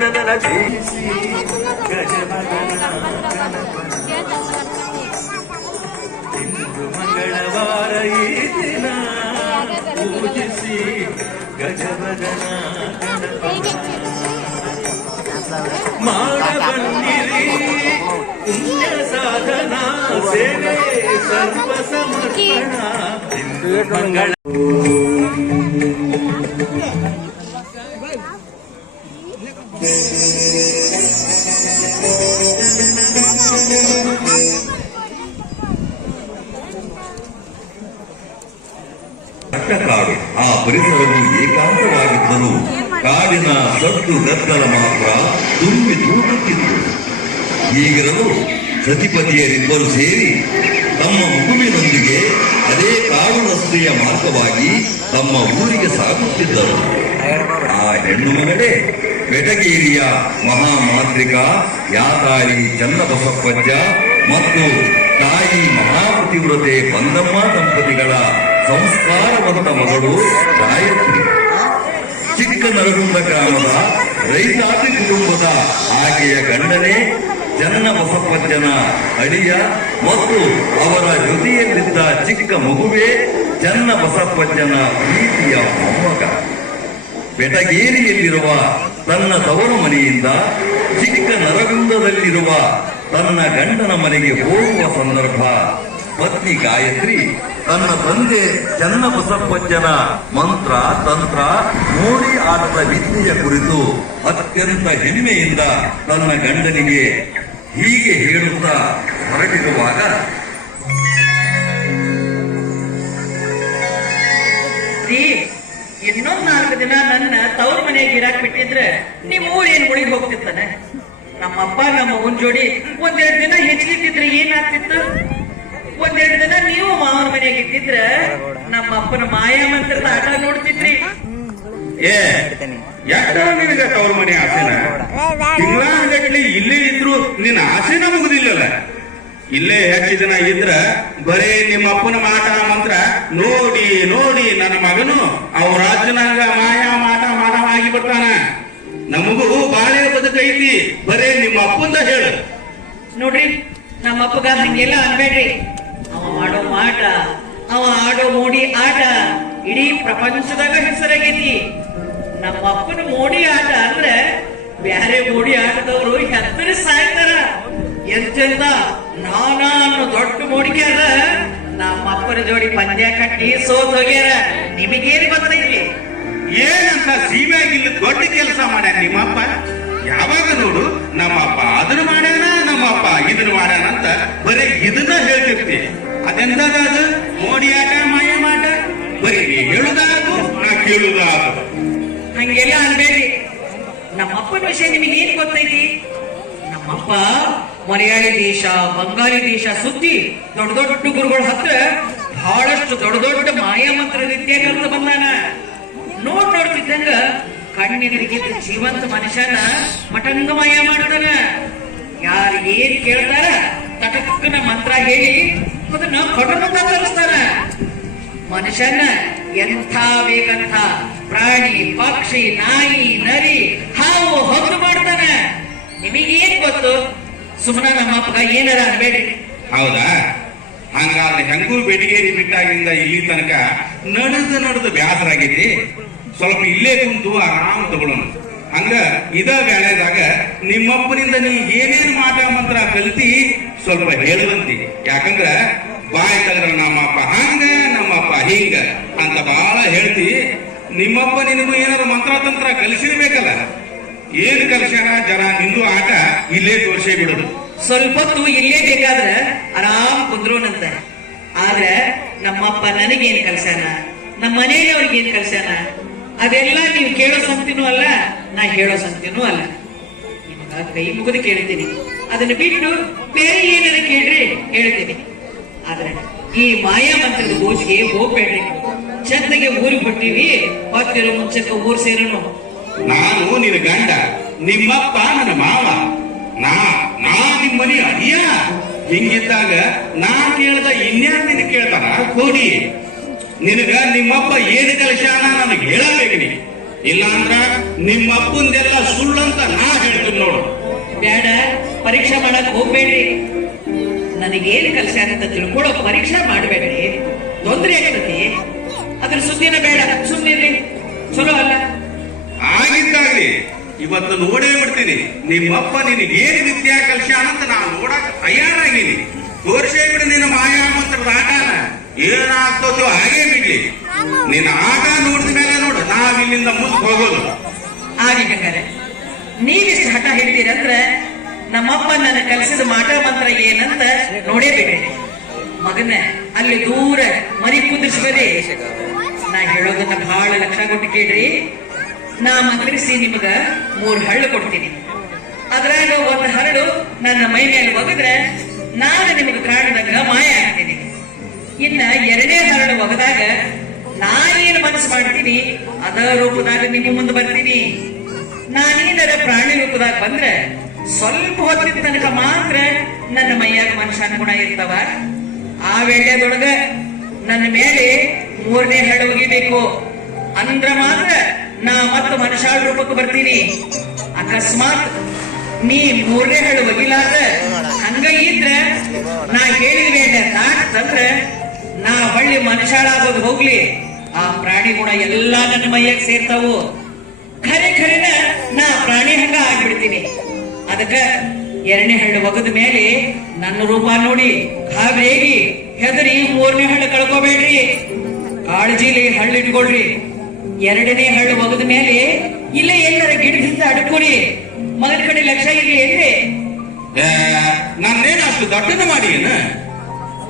ದನ ಜಯಿಸಿ ಗಜವದನ ಇಂದು ಮಂಗಳವಾರ ಈ ದಿನ ಪೂಜಿಸಿ ಗಜವದನ ಮಾಡಬನ್ನಿರಿ ಪುಣ್ಯ ಸಾಧನ ಸೇವೆ ಸರ್ವ ಸಮರ್ಪಣ ಇಂದು ಮಂಗಳ ಕಾಡು ಆ ಪರಿಸರವು ಏಕಾಂತವಾಗಿದ್ದರೂ ಕಾಡಿನ ಸದ್ದು ಗದ್ದಲ ಮಾತ್ರ ತುಂಬಿ ತೂಗುತ್ತಿತ್ತು. ಹೀಗಿರಲು ಸತಿಪತಿಯರಿಬ್ಬರು ಸೇರಿ ತಮ್ಮ ಮಗುವಿನೊಂದಿಗೆ ಅದೇ ಕಾಡು ರಸ್ತೆಯ ಮಾರ್ಗವಾಗಿ ತಮ್ಮ ಊರಿಗೆ ಸಾಗುತ್ತಿದ್ದರು. ಆ ಹೆಣ್ಣು ಮಗಳೇ ಬೆಟಗೇರಿಯ ಮಹಾಮಾಂತ್ರಿಕ ಯಾತಾರಿ ಚನ್ನಬಸಪ್ಪಜ್ಜ ಮತ್ತು ತಾಯಿ ಮಹಾಪತಿವ್ರತೆ ಬಂದಮ್ಮ ದಂಪತಿಗಳ ಸಂಸ್ಕಾರವಂತ ಮಗಳು ಗಾಯತ್ರಿ. ಚಿಕ್ಕ ನರಗುಂದ ಗ್ರಾಮದ ರೈತಾಪಿ ಕುಟುಂಬದ ಆಕೆಯ ಗಂಡನೇ ಚನ್ನಬಸಪ್ಪಜ್ಜನ ಅಳಿಯ ಮತ್ತು ಅವರ ಜೊತೆಯಲ್ಲಿದ್ದ ಚಿಕ್ಕ ಮಗುವೇ ಚನ್ನಬಸಪ್ಪಜ್ಜನ ಪ್ರೀತಿಯ ಮೊಮ್ಮಗ. ಬೆಟಗೇರಿಯಲ್ಲಿರುವ ತನ್ನ ತವರು ಮನೆಯಿಂದ ಚಿಕ್ಕ ನರಗುಂದದಲ್ಲಿರುವ ತನ್ನ ಗಂಡನ ಮನೆಗೆ ಹೋಗುವ ಸಂದರ್ಭ ಪತ್ನಿ ಗಾಯತ್ರಿ ತನ್ನ ತಂದೆ ಚನ್ನಬಸಪ್ಪಜ್ಜನ ಮಂತ್ರ ತಂತ್ರ ಮೋಡಿ ಆಟದ ವಿದ್ಯೆಯ ಕುರಿತು ಅತ್ಯಂತ ಹೆಮ್ಮೆಯಿಂದ ತನ್ನ ಗಂಡನಿಗೆ ಹೀಗೆ ಹೇಳುತ್ತಾ ಹೊರಟಿರುವಾಗ ಇನ್ನೊಂದ್ 4 ದಿನ ನನ್ನ ತವ್ರ ಮನೆಗೆ ಇರಾಕ್ ಬಿಟ್ಟಿದ್ರೆ ನಿಮ್ ಊರೇನ್ ಗುಡಿಗೆ ಹೋಗ್ತಿರ್ತಾನೆ. ನಮ್ಮಪ್ಪ ನಮ್ಮ ಅವನ್ ಜೋಡಿ 1-2 ದಿನ ಹೆಚ್ಚಿಗಿದ್ರೆ ಏನಾಗ್ತಿತ್ತು? 1-2 ದಿನ ನೀವು ಮಾವನ ಮನೆಗೆ ಇದ್ದಿದ್ರ ನಮ್ಮ ಅಪ್ಪನ ಮಾಯಾ ಮಂತ್ರದ ಆಟ ನೋಡ್ತಿದ್ರಿ. ನಿನಗ ತವ್ರ ಮನೆ ಆಸೆನ ತಿಂಗಳಗಟ್ಲೆ ಇಲ್ಲೇ ಇದ್ರು ನಿನ್ನ ಆಸೆನ ಮುಗುದಿಲ್ಲಲ್ಲ. ಇಲ್ಲೇ ಹೆಚ್ಚು ದಿನ ಇದ್ರ ಬರೇ ನಿಮ್ಮ ಅಪ್ಪನ ಮಾಟ ಮಂತ್ರ ನೋಡಿ ನೋಡಿ ನನ್ನ ಮಗನು ಅವ್ರ ರಾಜ್ಯನಾಗ ಮಾಯಾ ಮಾಟ ಮಾಡವಾಗಿ ಬರ್ತಾನ. ನಮಗೂ ಬಾಳೆ ಬದುಕೈತಿ, ಬರೇ ನಿಮ್ಮ ಅಪ್ಪಂದ ಹೇಳು. ನೋಡ್ರಿ, ನಮ್ಮ ಅಪ್ಪಗ ಹಂಗೆಲ್ಲ ಅನ್ಬೇಡ್ರಿ. ಅವ ಮಾಡೋ ಮಾಟ, ಅವ ಆಡೋ ಮೋಡಿ ಆಟ ಇಡೀ ಪ್ರಪಂಚದಾಗ ಹೆಸರಾಗೈತಿ. ನಮ್ಮ ಅಪ್ಪನ ಮೋಡಿ ಆಟ ಅಂದ್ರೆ ಬ್ಯಾರೆ ಮೋಡಿ ಆಟದವರು ಹೆತ್ತರಿ ಸಾಯ್ತಾರ. ಎಂತೆಂದ ನಾನಾ ಅನ್ನೋ ದೊಡ್ಡ ಮೋಡಿಗ್ಯಾರ ನಮ್ಮ ಅಪ್ಪನ ಜೋಡಿ ಪಂದ್ಯ ಕಟ್ಟಿ ಸೋತ್ ಹೋಗ್ಯಾರ. ನಿಮಗೇನು ಗೊತ್ತೈತಿ? ಏನಂತ ಸೀಮೆಯಾಗಿಲ್ಲ ದೊಡ್ಡ ಕೆಲಸ ಮಾಡ್ಯಾನ ನಿಮ್ಮಪ್ಪ. ಯಾವಾಗ ನೋಡು ನಮ್ಮಪ್ಪ ಅದನ್ನ ಮಾಡ್ಯಾನ, ನಮ್ಮಪ್ಪ ಇದನ್ನ ಮಾಡ್ಯಾನ ಅಂತ ಬರೀ ಇದನ್ನ ಹೇಳ್ತಿರ್ತಿ. ಅದೆಂತದ ಅದು ಮೋಡಿ ಆಟ ಮಾಯ ಮಾಟ? ಬರೀ ನೀ ಹೇಳುದಾತು ನಾ ಕೇಳುದಾತು. ಹಂಗೆಲ್ಲ ಅನ್ಬೇಡ್ರಿ. ನಮ್ಮಪ್ಪನ ವಿಷಯ ನಿಮಗೇನು ಗೊತ್ತೈತಿ? ನಮ್ಮಪ್ಪ ಮಲಯಾಳಿ ದೇಶ, ಬಂಗಾಳಿ ದೇಶ ಸುದ್ದಿ ದೊಡ್ಡ ದೊಡ್ಡ ಗುರುಗಳ ಹತ್ರ ಬಹಳಷ್ಟು ದೊಡ್ಡ ದೊಡ್ಡ ಮಾಯಾಮಂತ್ರ ವಿದ್ಯೆ ಕಲ್ತು ಬಂದಾನ. ನೋಡ್ತಿದ್ದಂಗ ಕಣ್ಣೆದುರಿಗಿದ್ದ ಜೀವಂತ ಮನುಷ್ಯನ ಮಟಂಗ ಮಾಯ ಮಾಡ್ತಾನ. ಯಾರು ಏನ್ ಕೇಳ್ತಾರ ತಟಕ್ಕನ ಮಂತ್ರ ಹೇಳಿ ಅದನ್ನ ಕಟನ ಕಲಿಸ್ತಾನ. ಮನುಷ್ಯನ ಎಂಥ ಬೇಕಂತ ಪ್ರಾಣಿ, ಪಕ್ಷಿ, ನಾಯಿ, ನರಿ, ಹಾವು ಹೊತ್ತು ಮಾಡ್ತಾನ. ನಿಮಗೇನ್ ಗೊತ್ತು? ಸುಮ್ಮನ ನಮ್ಮ ಅಪ್ಪಗ ಏನಾರ ಅನ್ಬೇಡ್ರಿ. ಹೌದಾ? ಹಂಗಾದ್ರೆ ಹೆಂಗೂ ಬೆಟಗೇರಿ ಬಿಟ್ಟಾಗಿಂದ ಇಲ್ಲಿ ತನಕ ನಡೆದು ಬ್ಯಾಸರಾಗೈತಿ. ಸ್ವಲ್ಪ ಇಲ್ಲೇ ಕುಂತು ಆರಾಮ್ ತಗೊಳ್ಳೋಣ. ಹಂಗ ಇದ ವೇಳೆದಾಗ ನಿಮ್ಮಪ್ಪನಿಂದ ನೀ ಏನೇನು ಮಾಟ ಮಂತ್ರ ಕಲಿತಿ ಸ್ವಲ್ಪ ಹೇಳುವಂತಿ. ಯಾಕಂದ್ರ ಬಾಯ್ ತಂದ್ರ ನಮ್ಮಪ್ಪ ಹಂಗ ನಮ್ಮಪ್ಪ ಹಿಂಗ ಅಂತ ಬಹಳ ಹೇಳ್ತಿ. ನಿಮ್ಮಪ್ಪ ನಿನಗೂ ಏನಾದ್ರು ಮಂತ್ರ ತಂತ್ರ ಕಲಿಸಿರ್ಬೇಕಲ್ಲ. ಏನ್ ಕಲ್ಸ್ಯಾನ ಜನ ನಿಂದು ಆಟ ಇಲ್ಲೇ ತೋರ್ಸೇ ಬಿಡುದು. ಸ್ವಲ್ಪ ಹೊತ್ತು ಇಲ್ಲೇ ಬೇಕಾದ್ರೆ ಆರಾಮ್ ಕುಂದ್ರೋನಂತ. ಆದ್ರೆ ನಮ್ಮಪ್ಪ ನನಗೇನ್ ಕಲ್ಸ್ಯಾನ, ನಮ್ಮ ಮನೆಯವ್ರಿಗೆ ಏನ್ ಕಲ್ಸ್ಯಾನ ಅದೆಲ್ಲ ನೀವು ಕೇಳೋ ಸಂತಿನೂ ಅಲ್ಲ, ನಾ ಹೇಳೋ ಸಂತಿನೂ ಅಲ್ಲ. ನಿಮಗ ಕೈ ಮುಗಿದು ಕೇಳ್ತೀನಿ. ಅದನ್ನ ಬಿಟ್ಟು ಬೇರೆ ಏನಾರ ಕೇಳ್ರಿ ಹೇಳ್ತೀನಿ. ಆದ್ರೆ ಈ ಮಾಯಾ ಮಂತ್ರದ ಗೋಜಿಗೆ ಹೋಗ್ಬೇಡ್ರಿ. ಚಂದಗೆ ಊರಿಗೆ ಬಿಟ್ಟಿವಿ, ಹೊತ್ತಿರೋ ಮುಂಚೆಕ ಊರ್ ಸೇರೋನು. ನಾನು ನಿನ್ನ ಗಂಡ, ನಿಮ್ಮಪ್ಪ ನನ್ನ ಮಾವ, ನಾ ನಿಮ್ಮ ಮನೆ ಅಡಿಯ. ಹಿಂಗಿದ್ದಾಗ ನಾ ಕೇಳ್ದ ಇನ್ಯಾರು ನಿನ್ನ ಕೇಳ್ತಾನ? ಕೋಡಿ, ನಿನಗ ನಿಮ್ಮಪ್ಪ ಏನು ಕಲಿಸ್ಯಾನ ನನಗೆ ಹೇಳಬೇಕು. ನೀ ಇಲ್ಲಾಂದ್ರ ನಿಮ್ಮ ಅಪ್ಪಂದೆಲ್ಲ ಸುಳ್ಳಂತ ನಾ ಹೇಳ್ತೀನಿ ನೋಡು. ಬೇಡ, ಪರೀಕ್ಷೆ ಮಾಡಕ್ ಹೋಗ್ಬೇಡ್ರಿ. ನನಗೇನು ಕಲ್ಸ್ಯಾರ ಅಂತ ತಿಳ್ಕೊಳ್ಳೋ ಪರೀಕ್ಷೆ ಮಾಡ್ಬೇಡ್ರಿ, ತೊಂದ್ರೆ ಆಗ್ತತಿ. ಅದ್ರ ಸುದ್ದಿನ ಬೇಡ, ಸುಮ್ಮನೆ ಚಲೋ ಅಲ್ಲ. ಆಗಿದ್ದಾಗ್ಲಿ, ಇವತ್ತು ನೋಡೇ ಬಿಡ್ತೀನಿ ನಿಮ್ಮಪ್ಪ ನಿನಗೆ ಏನ್ ವಿದ್ಯಾ ಕಲ್ಸ್ಯಾನ ಅಂತ ನಾನು ನೋಡಕ್ ತಯಾರಾಗಿನಿ. ತೋರ್ಸೇ ಬಿಡು ನಿನ್ನ ಮಾಯಾ ಮಂತ್ರದ ಆಟನ. ಏನಾಗ್ತದೋ ಹಾಗೇ ಬಿಡ್ಲಿ. ನಿನ್ನ ಆಟ ನೋಡಿದ ಮೇಲೆ ನೋಡು ನಾವಿಲ್ಲಿಂದ ಮುಂದೆ ಹೋಗೋದು. ಆಗಿ ಗಂಗಾರೆ, ನೀವಿಷ್ಟು ಹಠ ಹಿಡಿತೀರಂದ್ರ ನಮ್ಮಪ್ಪ ನನ್ನ ಕಲಿಸಿದ ಮಾಟ ಮಂತ್ರ ಏನಂತ ನೋಡೇ ಬಿಡ್ರಿ. ಮಗನ ಅಲ್ಲಿ ದೂರ ಮರಿ ಕುಂದಿರ್ಸ್ಬೇಡಿ. ನಾ ಹೇಳೋದನ್ನ ಬಹಳ ಲಕ್ಷ ಕೊಟ್ಟು ಕೇಳ್ರಿ. ನಾ ಮಂತ್ರಿಸಿ ನಿಮಗ 3 ಹರಳು ಕೊಡ್ತೀನಿ. ಅದ್ರಾಗ 1 ಹರಳು ನನ್ನ ಮೈ ಮೇಲೆ ಒಗದ್ರೆ ನಾನು ನಿಮಗೆ ಕಾಣದಂಗ ಮಾಯ ಆಗ್ತೀನಿ. ಇನ್ನ 2ನೇ ಹರಳು ಒಗದಾಗ ನಾನೇನು ಮನಸ್ಸು ಮಾಡ್ತೀನಿ ಅದ ರೂಪದಾಗ ನಿಮ್ಮ ಮುಂದೆ ಬರ್ತೀನಿ. ನಾನೇನರ ಪ್ರಾಣಿ ರೂಪದಾಗ ಬಂದ್ರೆ ಸ್ವಲ್ಪ ಹೊತ್ತಿನ ತನಕ ಮಾತ್ರ ನನ್ನ ಮೈಯಾಗ ಮನುಷ್ಯನ ಗುಣ ಇರ್ತಾವ. ಆ ವೇಳೆದೊಳಗ ನನ್ನ ಮೇಲೆ 3ನೇ ಹರಳು ಒಗಿಬೇಕು. ಅಂದ್ರ ಮಾತ್ರ ನಾ ಮತ್ತೆ ಮನುಷ್ಯ ರೂಪಕ್ಕೆ ಬರ್ತೀನಿ. ಅಕಸ್ಮಾತ್ ನೀ 3ನೇ ಹರಳು ಒಗಿಲಾರ್ದ ಹಂಗ ಇದ್ರ ನಾ ಹೇಳಿದ ವೇಳೆ ದಾಟಂದ್ರ ನಾ ಹೊಳ್ಳಿ ಮನುಷ್ಯಳಾಗೋದು ಹೋಗ್ಲಿ, ಆ ಪ್ರಾಣಿ ಗುಣ ಎಲ್ಲಾ ನನ್ನ ಮೈಯಾಗ ಸೇರ್ತಾವು. ಖರೆನ ನಾ ಪ್ರಾಣಿ ಹಂಗ ಆಗ್ಬಿಡ್ತೀನಿ. ಅದಕ್ಕ 2ನೇ ಹರಳು ಒಗದ ಮೇಲೆ ನನ್ನ ರೂಪ ನೋಡಿ ಗಾಬರಿಯಾಗಿ ಹೆದರಿ 3ನೇ ಹರಳು ಕಳ್ಕೋಬೇಡ್ರಿ. ಕಾಳಜಿಲಿ ಹಳ್ಳಿಟ್ಕೊಳ್ರಿ. 2ನೇ ಹರಳು ಒಗದ ಮೇಲೆ ಇಲ್ಲೇ ಎಲ್ಲರ ಗಿಡದಿಂದ ಅಡ್ಕೊರಿ. ಮಗನ ಕಡೆ ಲಕ್ಷ ಇರ್ಲಿ ಎಲ್ಲಿ. ನಾನೇನು ಅಷ್ಟು ದೊಡ್ಡನ ಮಾಡಿ ಏನ?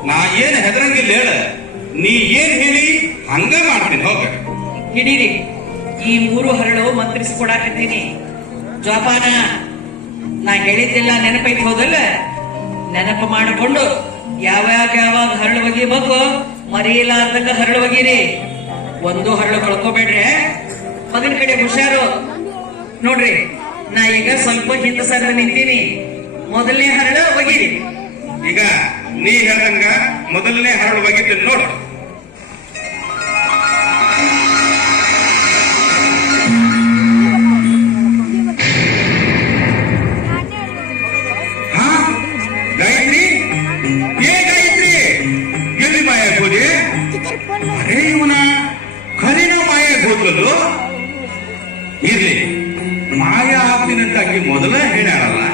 ನಾ ಏನ್ ಹೆದರಂಗಿಲ್ಲ ಹೇಳ. ನೀ ಏನ್ ಹೇಳಿ ಹಂಗ ಮಾಡ್ತೀನಿ. ಹೋಗ ಹಿಡೀರಿ. ಈ 3 ಹರಳು ಮಂತ್ರಿಸಿಕೊಡಾಕತ್ತೀನಿ. ಜೋಪಾನ. ನಾ ಹೇಳಿದ್ದೆಲ್ಲ ನೆನಪೈತಿ ಹೋದಲ್ಲ, ನೆನಪು ಮಾಡಿಕೊಂಡು ಯಾವಾಗ ಹರಳು ಒಗಿಬೇಕು ಮರೆಯಲಾರ್ದಂಗ ಹರಳು ಒಗಿರಿ. 1 ಹರಳು ಕಳ್ಕೋಬೇಡ್ರಿ. ಮಗನ ಕಡೆ ಹುಷಾರು. ನೋಡ್ರಿ, ನಾ ಈಗ ಸ್ವಲ್ಪ ಹಿಂದೆ ಸರ ನಿಂತೀನಿ. 1ನೇ ಹರಳು ಒಗಿರಿ. ಈಗ ನೀ ಹೇಳ್ದಂಗ 1ನೇ ಹರಳು ಒಗಿತೀನಿ ನೋಡು. ಗಾಯತ್ರಿ, ಗಾಯತ್ರಿ, ಎಲ್ಲಿ ಮಾಯ ಹೋದೆ? ಅರೇ ಇವನ ಖರೀನ ಮಾಯ ಹೋದ್ರಲ್ಲು. ಇರ್ಲಿ, ಮಾಯ ಆಗ್ತೀನಂತ ಆಕಿ ಮೊದಲ ಹೇಳ್ಯಾಳಲ್ಲ,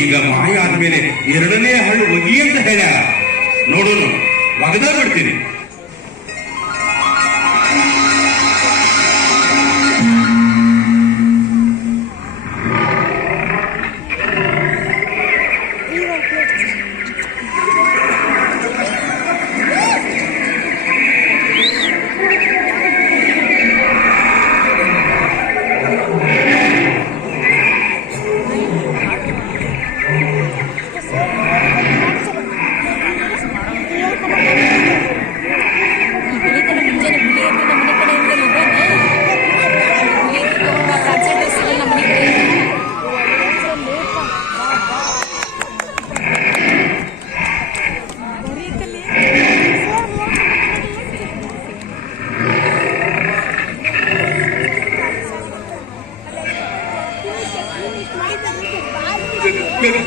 ಈಗ ಮಾಯ ಆದ್ಮೇಲೆ 2ನೇ ಹರಳು ಒಗಿ ಅಂತ ಹೇಳ್ಯಾಳ. ನೋಡೋನು ಒಗದ ಬಿಡ್ತೀನಿ.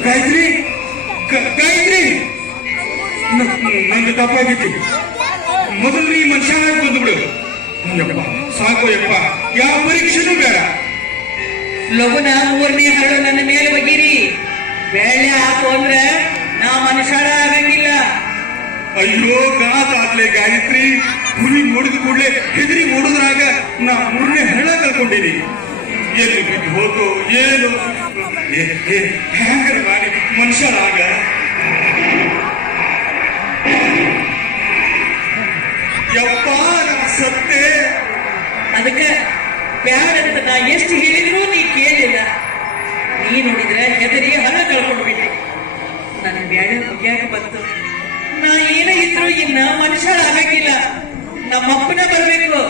ಗಾಯತ್ರಿ, ಗಾಯತ್ರಿ, ನಂಗೆ ತಪ್ಪಾಗಿತ್ತು. ಮೊದಲು ನೀ ಮನುಷ್ಯನಾಗಿ ಬಂದ್ಬಿಡು. ಯಪ್ಪ ಸಾಕು ಯಪ್ಪ, ಯಾವ ಪರೀಕ್ಷೆನೂ ಬೇಡ. ಲಗುನ 3ನೇ ಹರಳು ನನ್ನ ಮೇಲೆ ಒಗಿರಿ. ಬೆಳೆ ಆತು ಅಂದ್ರ ನಾ ಮನುಷ್ಯಳ ಆಗಂಗಿಲ್ಲ. ಅಯ್ಯೋ ಗಾತಾಗ್ಲೆ ಗಾಯತ್ರಿ, ಹುಲಿ ನೋಡಿದ ಕೂಡಲೇ ಹೆದರಿ ಓಡುದ್ರಾಗ ನಾ 3ನೇ ಹರಳ ಕಳ್ಕೊಂಡಿನಿ. ಎಲ್ಲಿ ಬಿಟ್ಟು ಹೋಗು ಏನು? ಹ್ಯಾಂಗ ಮಾಡಿ ಮನುಷ್ಯರಾಗ? ಯಪ್ಪ ನಾ ಸತ್ತೆ. ಅದಕ್ಕ ಬ್ಯಾಡಂತ ನಾ ಎಷ್ಟು ಹೇಳಿದ್ರು ನೀ ಕೇಳಿಲ್ಲ. ನೀ ನೋಡಿದ್ರೆ ಹೆದರಿ ಹಣ ಕಳ್ಕೊಂಡು ಬಿಟ್ಟೆ. ನನ್ನ ಬ್ಯಾಡ ಮುಗಿಯಾಕ ಬಂತು. ನಾ ಏನೇ ಇದ್ರು ಇನ್ನ ಮನುಷ್ಯಳ ಆಗಂಗಿಲ್ಲ. ನಮ್ಮಪ್ಪನ ಬರ್ಬೇಕು.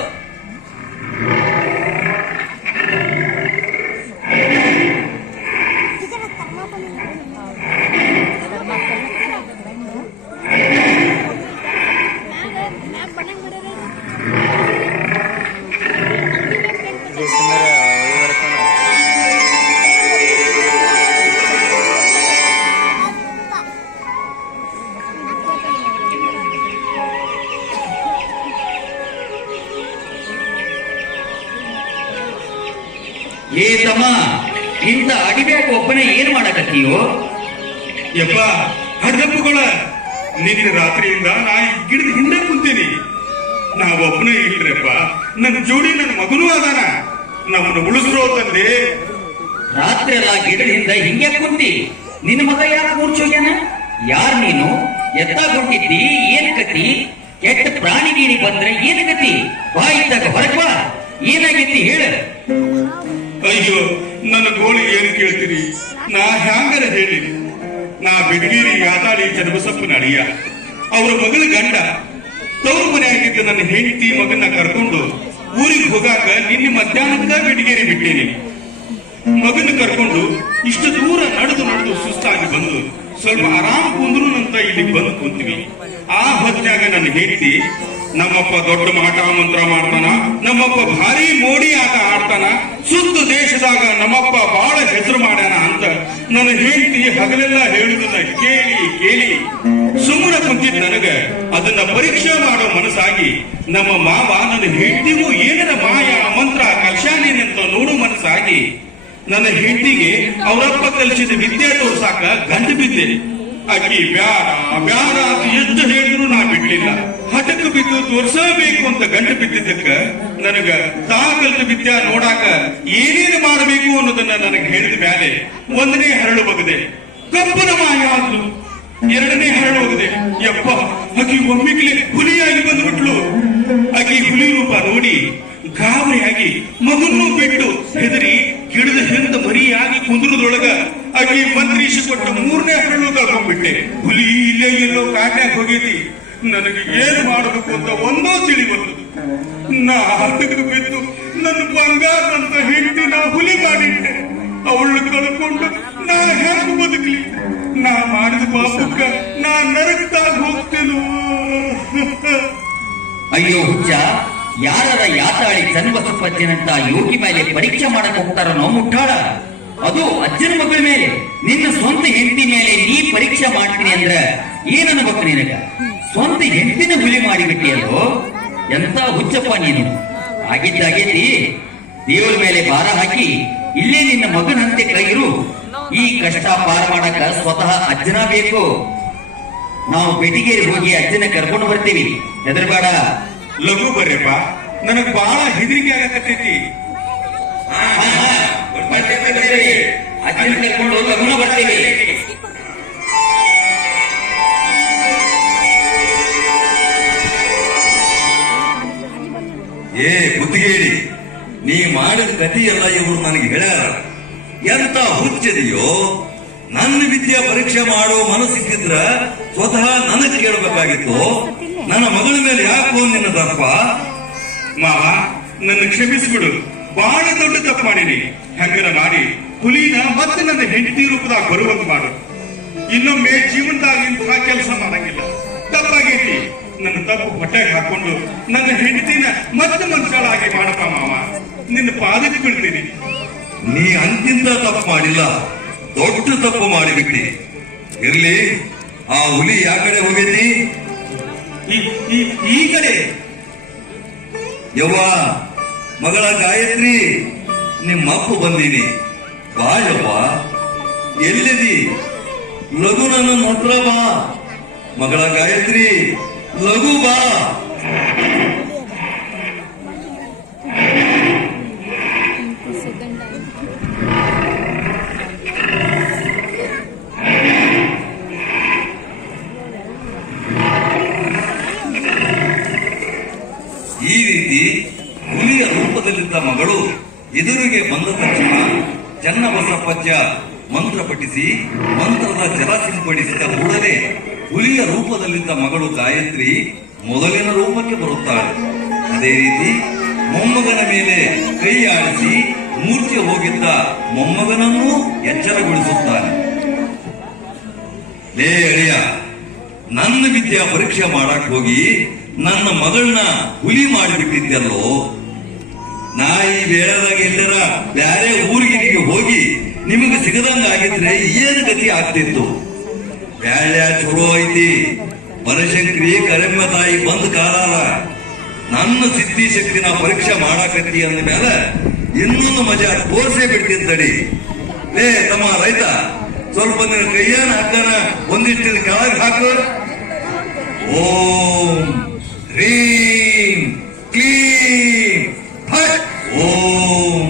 ಏ ತಮ್ಮ, ಇಂಥ ಅಡಿಬ್ಯಾಗ ಒಬ್ಬನೇ ಏನ್ ಮಾಡಕತ್ತೀಯೋ? ಯಪ್ಪ ಹಡ್ದಪ್ಪಗಳ ನಿನ್ನೆ ರಾತ್ರಿಯಿಂದ ನಾ ಈ ಗಿಡದ ಹಿಂದೆ ಕುಂತೀನಿ. ನಾ ಒಬ್ಬನೇ ಇಲ್ರಪ್ಪ, ನನ್ನ ಜೋಡಿ ನನ್ನ ಮಗನೂ ಅದಾನ. ನಮ್ಮನ್ನು ಉಳಿಸ್ರೋ ತಂದೆ. ರಾತ್ರಿ ಎಲ್ಲ ಗಿಡದಿಂದ ಹಿಂಗೆ ಕುಂತಿ. ನಿನ್ನ ಮಗ ಯಾಕೆ ಮೂರ್ಛೋಗ್ಯಾನ? ಯಾರ್ ನೀನು? ಎತ್ತ ಕೊಟ್ಟಿದ್ದಿ? ಏನ್ ಕತಿ? ಕೆಟ್ಟ ಪ್ರಾಣಿಗೀನಿ ಬಂದ್ರೆ ಏನ್ ಕತಿ? ಬಾ ಇದ್ದಾಗ ಹೊರಗ್ ಬಾ. ಏನಾಗಿತ್ತಿ ಹೇಳ. ಅಯ್ಯೋ, ನನ್ನ ಗೋಳಿ ಏನು ಕೇಳ್ತೀರಿ? ನಾ ಹ್ಯಾಂಗರ ಹೇಳಿ. ನಾ ಬಿಡಗೇರಿ ಯಾತಾಳಿ ಚನ್ನಬಸಪ್ಪನ ಅಳಿಯ. ಅವರ ಮಗಳ ಗಂಡ ತವರು ಮನೆ ಆಗಿದ್ದ ನನ್ನ ಹೆಂಡತಿ ಮಗನ್ನ ಕರ್ಕೊಂಡು ಊರಿಗೆ ಹೋಗಾಕ ನಿನ್ನೆ ಮಧ್ಯಾಹ್ನಕ್ಕ ಬಿಡಗೇರಿ ಬಿಟ್ಟೇನಿ. ಮಗನ ಕರ್ಕೊಂಡು ಇಷ್ಟು ದೂರ ನಡೆದು ಸುಸ್ತಾಗಿ ಬಂದು ಸ್ವಲ್ಪ ಆರಾಮ್ ಕುಂದ್ರುನಂತ ಇಲ್ಲಿಗೆ ಬಂದು ಕುಂತೀವಿ. ಆ ಹೊತ್ನ್ಯಾಗ ನನ್ನ ಹೆಂಡತಿ, ನಮ್ಮಪ್ಪ ದೊಡ್ಡ ಮಾಟ ಮಂತ್ರ ಮಾಡ್ತಾನ, ನಮ್ಮಪ್ಪ ಭಾರಿ ಮೋಡಿ ಆಟ ಆಡ್ತಾನ, ಸುತ್ತ ದೇಶದಾಗ ನಮ್ಮಪ್ಪ ಬಹಳ ಹೆಸರು ಮಾಡ್ಯಾನ ಅಂತ ನನ್ನ ಹೆಂಡತಿ ಹಗಲೆಲ್ಲ ಹೇಳುದನ್ನ ಕೇಳಿ ಸುಮ್ಮನೆ ಕುಂತಿದ್ ನನಗ ಅದನ್ನ ಪರೀಕ್ಷೆ ಮಾಡೋ ಮನಸ್ಸಾಗಿ ನಮ್ಮ ಮಾವ ನನ್ನ ಹೆಂಡತಿಗೂ ಏನರ ಮಾಯ ಮಂತ್ರ ಕಲ್ಶಾನೇನಂತ ನೋಡೋ ಮನಸ್ಸಾಗಿ ನನ್ನ ಹೆಂಡತಿಗೆ ಅವರಪ್ಪ ಕಲಿಸಿದ ವಿದ್ಯೆ ತೋರ್ಸಾಕ ಗಂಟು ಬಿದ್ದೆ. ಆಕಿ ಬ್ಯಾಡ ಬ್ಯಾಡ ಅಂತ ಎಷ್ಟು ಹೇಳಿದ್ರು ನಾ ಬಿಡ್ಲಿಲ್ಲ. ಹಠಕ್ಕೆ ಬಿದ್ದು ತೋರ್ಸಬೇಕು ಅಂತ ಗಂಟು ಬಿದ್ದಿದ್ದಕ್ಕ ನನಗ ತಾ ಕಲಿತ ವಿದ್ಯಾ ನೋಡಾಕ ಏನೇನು ಮಾಡಬೇಕು ಅನ್ನೋದನ್ನ ನನಗೆ ಹೇಳಿದ ಮ್ಯಾಲೆ ಒಂದನೇ ಹರಳು ಬಗದೆ ಕಪ್ಪನ ಮಾಯ ಆದ್ಲು. ಎರಡನೇ ಹರಳು ಹೋಗದೆ ಯಪ್ಪ, ಆಕಿ ಒಮ್ಮಿಗ್ಲೆ ಹುಲಿಯಾಗಿ ಬಂದ್ಬಿಟ್ಲು. ಆಕಿ ಹುಲಿ ರೂಪ ನೋಡಿ ಗಾಬರಿಯಾಗಿ ಮಗನ್ನೂ ಬಿಟ್ಟು ಹೆದರಿ ಗಿಡದ ಹಿಂದ ಮರಿಯಾಗಿ ಕುಂದ್ರದೊಳಗ ಆಕಿ ಮಂತ್ರೀಶ್ ಕೊಟ್ಟ ಮೂರನೇ ಹರಳು ಕಳ್ಕೊಂಡ್ಬಿಟ್ಟೆ. ಹುಲಿ ಇಲ್ಲೇ ಎಲ್ಲೋ ಕಾಟ್ಯಾಗ ಹೋಗೈತಿ. ನನಗೆ ಏನು ಮಾಡಬೇಕು ಅಂತ ಒಂದೋ ತಿಳಿಬಂತು. ನಾ ಹತ್ತಕ್ಕೆ ಬಿದ್ದು ನನ್ನ ಬಂಗಾರದಂತ ಹೆಂಡತಿ ನಾ ಹುಲಿ ಮಾಡಿಟ್ಟೆ. ಅವಳನ್ನು ಕಳ್ಕೊಂಡು ನಾ ಹೆಂಗ್ ಬದುಕಲಿ? ನಾ ಮಾಡಿದ ಪಾಪಕ್ಕ ನಾ ನರಕದಾಗ ಹೋಗ್ತೇನೋ. ಅಯ್ಯೋ ಹುಚ್ಚ, ಯಾರ ಯಾತಾಳಿ ಚನ್ನಬಸಪ್ಪಜ್ಜನಂತ ಯೋಗಿ ಮೇಲೆ ಪರೀಕ್ಷೆ ಮಾಡಕ್ ಹೋಗ್ತಾರ ನೋ ಮುಟ್ಟಾಳ? ಅದು ಅಜ್ಜನ ಮಗಳ ಮೇಲೆ, ನಿನ್ನ ಸ್ವಂತ ಹೆಂಡತಿ ಮೇಲೆ ನೀ ಪರೀಕ್ಷೆ ಮಾಡ್ತೀನಿ ಅಂದ್ರ ಏನ್ ಅನ್ಬೇಕು ನಿನಗ? ಸ್ವಂತ ಹೆಂಡತಿನ ಹುಲಿ ಮಾಡಿಬಿಟ್ಟಿಯಲ್ಲೋ. ಎಂತ ಹುಚ್ಚಪ್ಪ ನೀನು. ಆಗಿದ್ದಾಗೇತಿ, ದೇವರ ಮೇಲೆ ಭಾರ ಹಾಕಿ ಇಲ್ಲೇ ನಿನ್ನ ಮಗನಂತೆ ಕೈರು. ಈ ಕಷ್ಟ ಪಾರ ಮಾಡಕ ಸ್ವತಃ ಅಜ್ಜನ ಬೇಕು. ನಾವು ಬೆಟಿಗೇರಿ ಹೋಗಿ ಅಜ್ಜನ ಕರ್ಕೊಂಡು ಬರ್ತೀವಿ, ಹೆದರ್ಬೇಡ. ಲಘು ಬರ್ರಿಪ್ಪ, ನನಗ್ ಬಹಳ ಹೆದರಿಕೆ ಆಗಕತ್ತೈತಿ. ಅಜ್ಜನ ಕರ್ಕೊಂಡು ಲಘುನ ಬರ್ತೀವಿ. ಏ ಬುದ್ಧಿಗೇಡಿ, ನೀ ಮಾಡಿದ ಕಥೆಯೆಲ್ಲ ಇವರು ನನಗೆ ಹೇಳ್ಯಾರ. ಎಂತ ಹುಚ್ಚದಿಯೋ? ನನ್ನ ವಿದ್ಯಾ ಪರೀಕ್ಷೆ ಮಾಡೋ ಮನಸ್ಸಿದ್ರ ಸ್ವತಃ ನನಗೆ ಕೇಳಬೇಕಾಗಿತ್ತು. ನನ್ನ ಮಗಳ ಮೇಲೆ ಯಾಕೋ ನಿನ್ನ ದರ್ಪ? ಮಾವ, ನನ್ನ ಕ್ಷಮಿಸ್ಬಿಡು. ಬಹಳ ದೊಡ್ಡ ತಪ್ಪು ಮಾಡೀನಿ. ಹಂಗನ ಮಾಡಿ ಹುಲಿನ ಮತ್ತೆ ನನ್ನ ಹೆಂಡತಿ ರೂಪದಾಗ ಬರುವಂತ ಮಾಡು. ಇನ್ನೊಮ್ಮೆ ಜೀವನದಾಗ ಇಂತಹ ಕೆಲಸ ಮಾಡಂಗಿಲ್ಲ. ತಪ್ಪಾಗೈತಿ. ನನ್ನ ತಪ್ಪು ಹೊಟ್ಟೆಗೆ ಹಾಕೊಂಡು ನನ್ನ ಹೆಂಡತಿನ ಮತ್ತೆ ಮನುಷ್ಯಳಾಗಿ ಮಾಡಪ್ಪ ಮಾವ. ನಿನ್ನ ಪಾದಕ್ಕೆ ಬೀಳ್ತೀನಿ. ನೀ ಅಂತಿಂತ ತಪ್ಪು ಮಾಡಿಲ್ಲ, ದೊಡ್ಡ ತಪ್ಪು ಮಾಡಿಬಿಟ್ಟಿ. ಇರ್ಲಿ, ಆ ಹುಲಿ ಯಾ ಕಡೆ ಹೋಗೈತಿ? ಈ ಕಡೆ. ಯವ್ವ ಮಗಳ ಗಾಯತ್ರಿ, ನಿಮ್ಮಪ್ಪ ಬಂದೀನಿ. ಬಾ ಯವ್ವ. ಎಲ್ಲಿದಿ? ಲಘು ನನ್ನ ಹತ್ರ ಬಾ. ಮಗಳ ಗಾಯತ್ರಿ, ಲಘು ಬಾ. ಈ ರೀತಿ ಹುಲಿಯ ರೂಪದಲ್ಲಿದ್ದ ಮಗಳು ಎದುರಿಗೆ ಬಂದ ತಕ್ಷಣ ಚನ್ನಬಸಪ್ಪಜ್ಜ ಮಂತ್ರ ಪಠಿಸಿ ಮಂತ್ರದ ಜಲ ಸಿಂಪಡಿಸಿದ ಕೂಡಲೇ ಹುಲಿಯ ರೂಪದಲ್ಲಿದ್ದ ಮಗಳು ಗಾಯತ್ರಿ ಮೊದಲಿನ ರೂಪಕ್ಕೆ ಬರುತ್ತಾಳೆ. ಅದೇ ರೀತಿ ಮೊಮ್ಮಗನ ಮೇಲೆ ಕೈ ಆಡಿಸಿ ಮೂರ್ಛೆ ಹೋಗಿದ್ದ ಮೊಮ್ಮಗನನ್ನೂ ಎಚ್ಚರಗೊಳಿಸುತ್ತಾನೆ. ಲೇ ಅಳಿಯ, ನನ್ನ ವಿದ್ಯಾ ಪರೀಕ್ಷೆ ಮಾಡಕ್ ಹೋಗಿ ನನ್ನ ಮಗಳನ್ನ ಹುಲಿ ಮಾಡಿಬಿಟ್ಟಿದ್ದಲ್ಲೋ. ನಾ ಈ ವೇಳೆದಾಗ ಎಲ್ಲರ ಬ್ಯಾರೆ ಊರಿಗೆ ಹೋಗಿ ನಿಮಗೆ ಸಿಗದಂಗ ಆಗಿದ್ರೆ ಏನು ಗತಿ ಆಗ್ತಿತ್ತು? ಬ್ಯಾಳ್ಯ ಚಲೋ ಐತಿ, ಬನಶಂಕರಿ ಕರೆಮ್ಮ ತಾಯಿ ಬಂದ್ ಕಾಲಾರ. ನನ್ನ ಸಿದ್ಧಿ ಶಕ್ತಿನ ಪರೀಕ್ಷೆ ಮಾಡಾಕತ್ತಿ ಅಂದ ಮೇಲೆ ಇನ್ನೊಂದು ಮಜಾ ತೋರ್ಸೇ ಬಿಡ್ತೀನಿ ತಡಿ. ಲೇ ತಮ್ಮ ರೈತ, ಸ್ವಲ್ಪ ನಿನ್ನ ಕೈಯನ್ನ ಹಾಕನ ಒಂದಿಷ್ಟು ಕೆಳಗೆ ಹಾಕು. ಓಂ ಹ್ರೀಂ ಕ್ಲೀಂ ಫಟ್. ಓಂ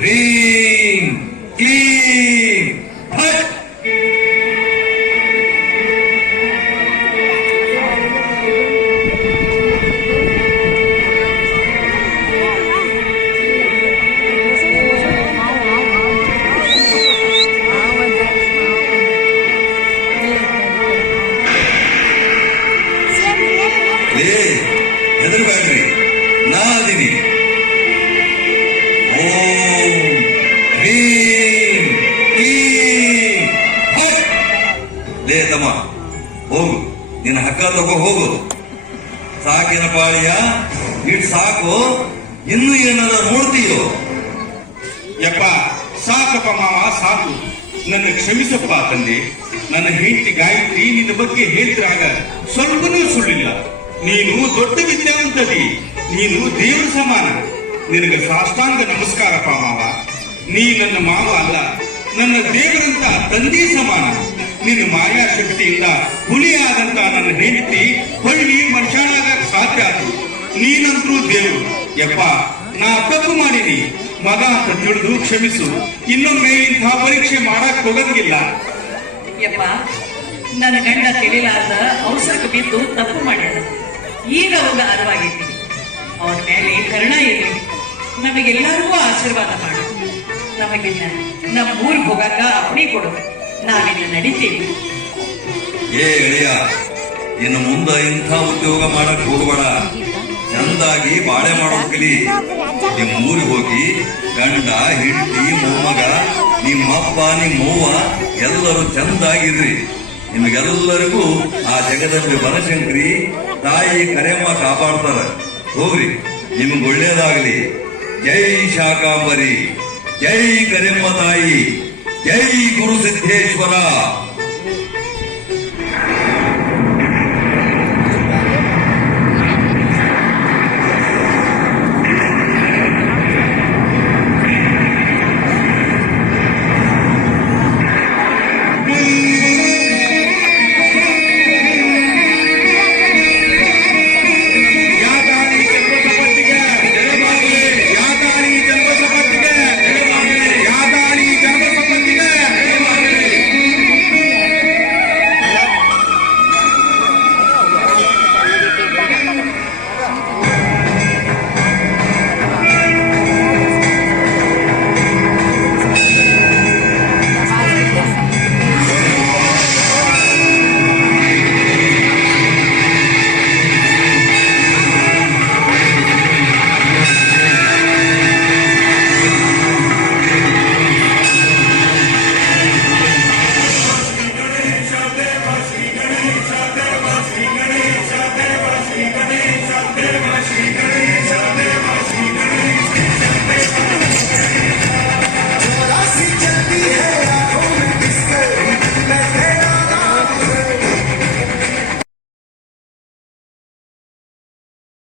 ಹ್ರೀಂ ಕ್ಲೀಂ ಫಟ್. ಲೇ ಹೆದರ್ಬೇಡ್ರಿ, ನಾ ಅದೀನಿ. ಓಂ ಹ್ರೀಂ ಕ್ಲೀಂ ಫಟ್. ಲೇ ತಮ್ಮ, ಹೋಗು, ನಿನ್ನ ಹಗ್ಗ ತಗೋ ಹೋಗು. ಸಾಕಿನ ಪಾಳಿಯ ಇಟ್ ಸಾಕು, ಇನ್ನು ಏನಾರ ನೋಡ್ತೀಯೋ? ಯಪ್ಪ ಸಾಕಪ್ಪ ಮಾವ, ಸಾಕು. ನನ್ನ ಕ್ಷಮಿಸಪ್ಪ ತಂದೆ. ನನ್ನ ಹೆಂಡತಿ ಗಾಯತ್ರಿ ನಿನ್ನ ಬಗ್ಗೆ ಹೇಳ್ತಿರಾಗ ಸ್ವಲ್ಪನೂ ಸುಳ್ಳಿಲ್ಲ. ನೀನು ದೊಡ್ಡ ವಿದ್ಯಾವಂತದಿ, ನೀನು ದೇವರ ಸಮಾನ. ನಿನಗೆ ಸಾಷ್ಟಾಂಗ ನಮಸ್ಕಾರಪ್ಪ ಮಾವ. ನೀ ನನ್ನ ಮಾವ ಅಲ್ಲ, ನನ್ನ ದೇವರಂತ ತಂದೆ ಸಮಾನ. ನಿನ್ನ ಮಾಯಾ ಶಕ್ತಿಯಿಂದ ಹುಲಿಯಾದಂತ ನನ್ನ ಹೆಂಡತಿ ಹೊಳ್ಳಿ ಮನುಷ್ಯನಾಗ ಸಾಧ್ಯ ಆಯ್ತು. ನೀನಂತರೂ ದೇವರು. ಯಪ್ಪ, ನಾ ತಪ್ಪು ಮಾಡೀನಿ, ಮಗ ಅಂತ ತಿಳಿದು ಕ್ಷಮಿಸು. ಇನ್ನೊಮ್ಮೆ ಇಂಥ ಪರೀಕ್ಷೆ ಮಾಡಕ್ ಹೋಗಂಗಿಲ್ಲ. ಯಪ್ಪ, ನನ್ನ ಗಂಡ ತಿಳಿಲಾರ್ದ ಅವಸರಕ್ಕೆ ಬಿದ್ದು ತಪ್ಪು ಮಾಡ್ಯಾನ. ಈಗ ಅವಾಗ ಅರಿವಾಗೈತಿ. ಅವನ ಮೇಲೆ ಕರುಣ ಇರಲಿ. ನಮಗೆಲ್ಲರಿಗೂ ಆಶೀರ್ವಾದ ಮಾಡು. ನಮಗಿನ್ನ ನಮ್ಮ ಊರಿಗೆ ಹೋಗಾಕ ಅಪ್ಪಣೆ ಕೊಡು. ನಾವಿನ್ನ ನಡಿತೀವಿ. ಏ ಎಳೆಯ, ಇನ್ನು ಮುಂದೆ ಇಂಥ ಉದ್ಯೋಗ ಮಾಡಕ್ ಹೋಗಬೇಡ. ಚಂದಾಗಿ ಬಾಳೆ ಮಾಡೋದ್ ಕಲಿ. ನಿಮ್ ಊರಿಗೆ ಹೋಗಿ ಗಂಡ, ಹೆಂಡತಿ, ಮೊಮ್ಮಗ, ನಿಮ್ಮಪ್ಪ, ನಿಮ್ಮವ್ವ ಎಲ್ಲರೂ ಚಂದಾಗಿರ್ರಿ. ನಿಮಗೆಲ್ಲರಿಗೂ ಆ ಜಗದಂಬೆ ಬನಶಂಕರಿ ತಾಯಿ ಕರೆಯಮ್ಮ ಕಾಪಾಡ್ತಾರ. ಹೋಗ್ರಿ, ನಿಮ್ಗೆ ಒಳ್ಳೇದಾಗಲಿ. ಜೈ ಶಾಕಾಂಬರಿ, ಜೈ ಕರೆಯಮ್ಮ ತಾಯಿ, ಜೈ ಗುರು ಸಿದ್ದೇಶ್ವರ.